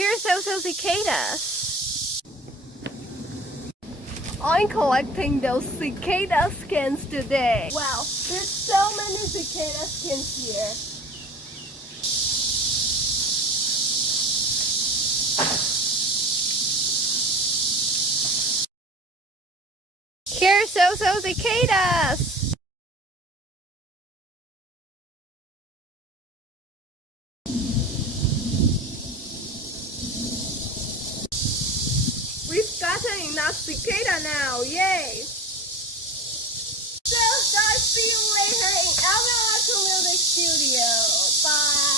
Here's also cicadas. I'm collecting those cicada skins today. Wow, there's so many cicada skins here. Here's also cicadas. We've gotten enough cicada now, yay! So guys, see you later in L.MeowLaku music studio. Bye!